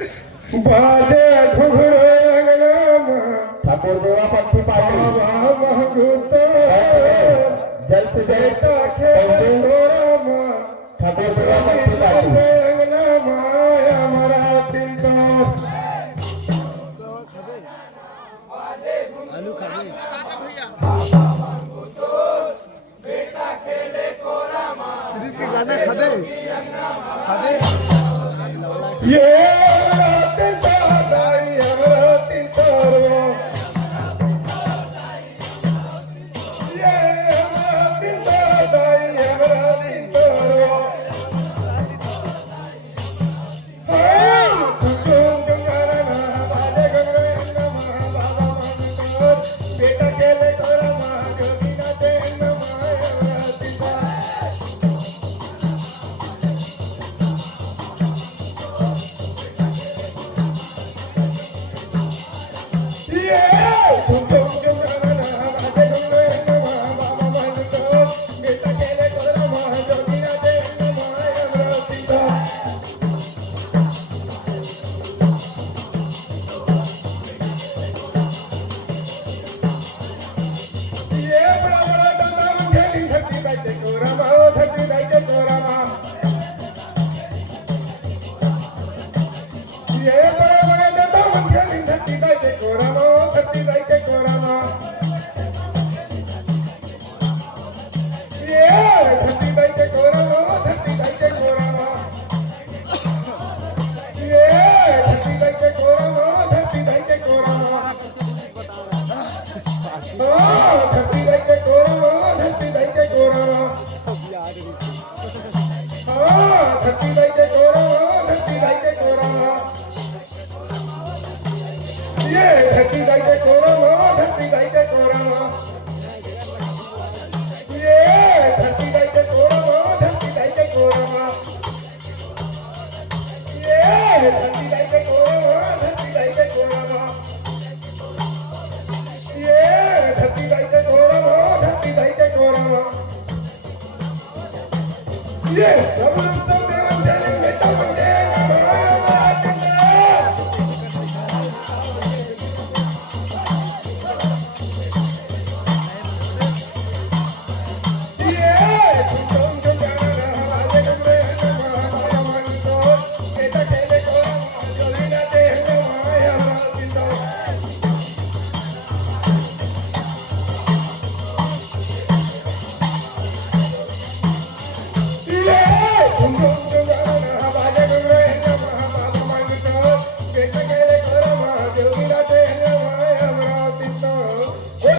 बाजे घुघरे अंगनामा ठाकुर देवा पत्ती पाटी महगूत जल से बेटा खेले तोरामा ठाकुर देवा पत्ती पाटी अंगनामा हमारा तिंतो आलू खाबे इसके गाना खाबे खाबे ये रात दादाई हमारा तिंतो ये हमारा तिंतो दाई हमारा तिंतो बेटा केले तोरा मां जोगी ना दे Yogi